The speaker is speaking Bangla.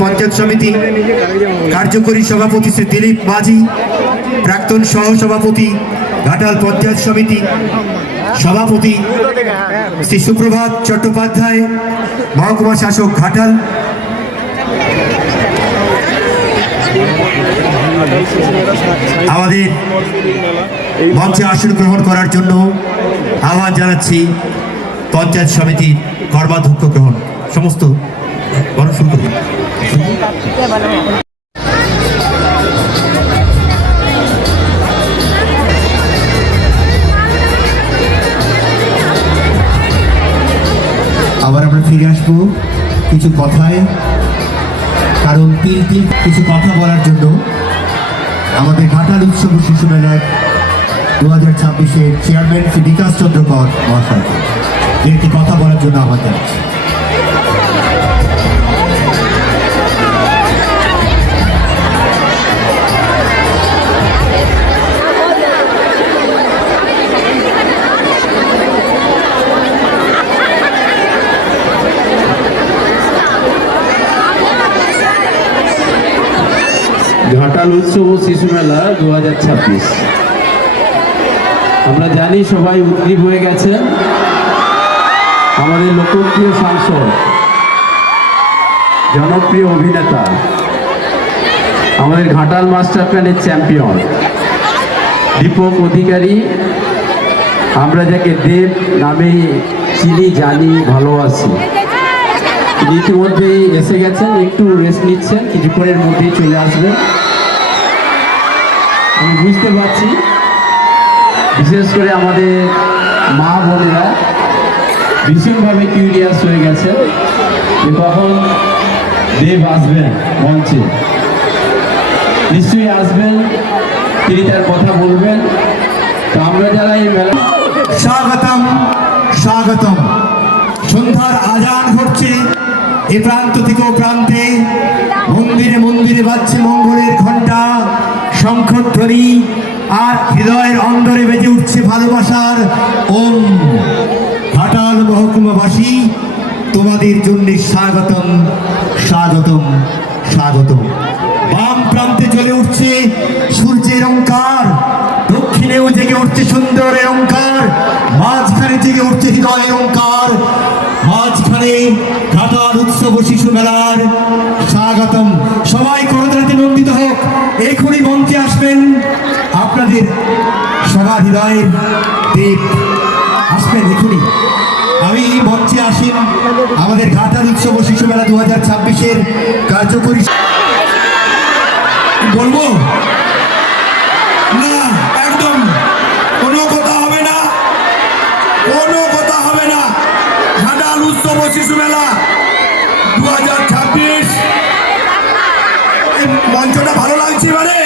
পঞ্চায়েত সমিতি কার্যকরী সভাপতি শ্রী দিলীপ মাঝি, প্রাক্তন সহসভাপতি ঘাটাল পঞ্চায়েত সমিতি, সভাপতি শ্রী সুপ্রভাত চট্টোপাধ্যায়, মহকুমা শাসক ঘাটাল, আমাদের মঞ্চে আসন গ্রহণ করার জন্য আহ্বান জানাচ্ছি। পঞ্চায়েত সমিতির কর্মাধ্যক্ষ গ্রহণ সমস্ত বড় শুরু করুন। আবার আমরা ফিরে আসবো কিছু কথায়, কারণ কিছু কথা বলার জন্য আমাদের ঘাটাল উৎসব শিশু মেলার 2026-এর চেয়ারম্যান শ্রী বিকাশ চন্দ্র কর মহাশয়কে একটি কথা বলার জন্য আহ্বান জানাচ্ছি। ঘাটাল উৎসব ও শিশু মেলা 2026 আমরা জানি সবাই উদ্গ্রীব হয়ে গেছেন। আমাদের লোকপ্রিয় সাংসদ, জনপ্রিয় অভিনেতা, আমাদের ঘাটাল মাস্টার প্ল্যানের চ্যাম্পিয়ন দীপক অধিকারী, আমরা যাকে দেব নামে চিনি, জানি, ভালোবাসি, ইতিমধ্যেই এসে গেছেন, একটু রেস্ট নিচ্ছেন, কিছুক্ষণের মধ্যেই চলে আসবেন। আমি বুঝতে পারছি বিশেষ করে আমাদের মা বোনেরা ভীষণভাবে কিউরিয়াস হয়ে গেছে যে কখন দেব আসবেন মঞ্চে। নিশ্চয়ই আসবেন, তিনি তার কথা বলবেন। তো আমরা যারা এই মেলা স্বাগতম স্বাগতম। সন্ধ্যার আজান ঘটছে এ প্রান্ত থেকে ও প্রান্তে, মন্দিরে মন্দিরে বাজছে মঙ্গলের ঘণ্টা, শঙ্খধ্বনি, আর হৃদয়ের অন্দরে বেজে উঠছে ভালোবাসার ওম। ঘাটাল মহকুমাবাসী, তোমাদের জন্য স্বাগতম স্বাগতম স্বাগতম। বাম প্রান্তে জ্বলে উঠছে সূর্যের অঙ্কার, দক্ষিণেও জেগে উঠছে সুন্দরের অঙ্কার, মাঝখানে জেগে উঠছে হৃদয়ের অঙ্কার, মাঝখানে ঘাটাল উৎসব শিশু মেলার স্বাগতম। সবাই করতালিতে নন্দিত হোক। এখনই মঞ্চে আসবেন আপনাদের সবার হৃদয়ের দেব, আসবেন এখনই। আমি মঞ্চে আসেন আমাদের ঘাটাল উৎসব শিশু মেলা 2026-এর কার্যকরী। বলবো না, একদম কোনো কথা হবে না, কোনো কথা হবে না। ঘাটাল উৎসব শিশু মেলা 2026, মঞ্চটা ভালো লাগছে এবারে।